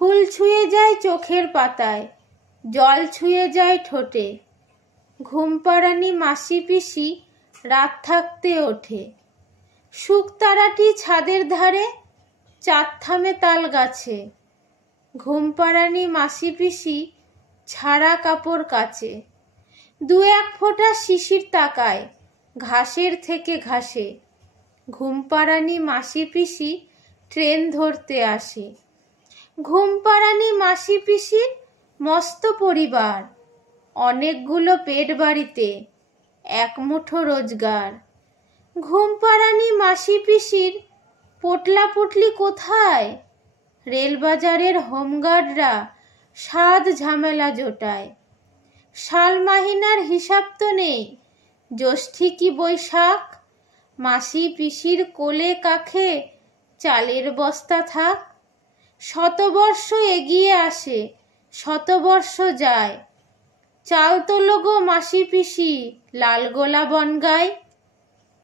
ফুল ছুঁয়ে যায় চোখের পাতায়, জল ছুঁয়ে যায় ঠোঁটে। ঘুমপাড়ানি মাসি পিসি রাত থাকতে ওঠে। শুকতারাটি ছাদের ধারে, চাঁদ থামে তাল গাছে। ঘুমপাড়ানি মাসি পিসি ছাড়া কাপড় কাচে। দু এক ফোঁটা শিশির তাকায় ঘাসের থেকে ঘাসে। ঘুমপাড়ানি মাসি পিসি ট্রেন ধরতে আসে। ঘুমপাড়ানি মাসি পিসির মস্ত পরিবার, অনেকগুলো পেট বাড়িতে, এক মুঠো রোজগার। ঘুমপাড়ানি মাসি পিসির পোটলা পুটলি কোথায়? রেলবাজারের হোমগার্ডরা সাধ ঝামেলা জোটায়। সাল মাহিনার হিসাব তো নেই, জ্যৈষ্ঠী কি বৈশাখ। মাসি পিসির কোলে কাখে চালের বস্তা থাক। শতবর্ষ এগিয়ে আসে, শতবর্ষ যায়। চাল তোলো গো মাসি পিসি লাল গোলা বনগায়।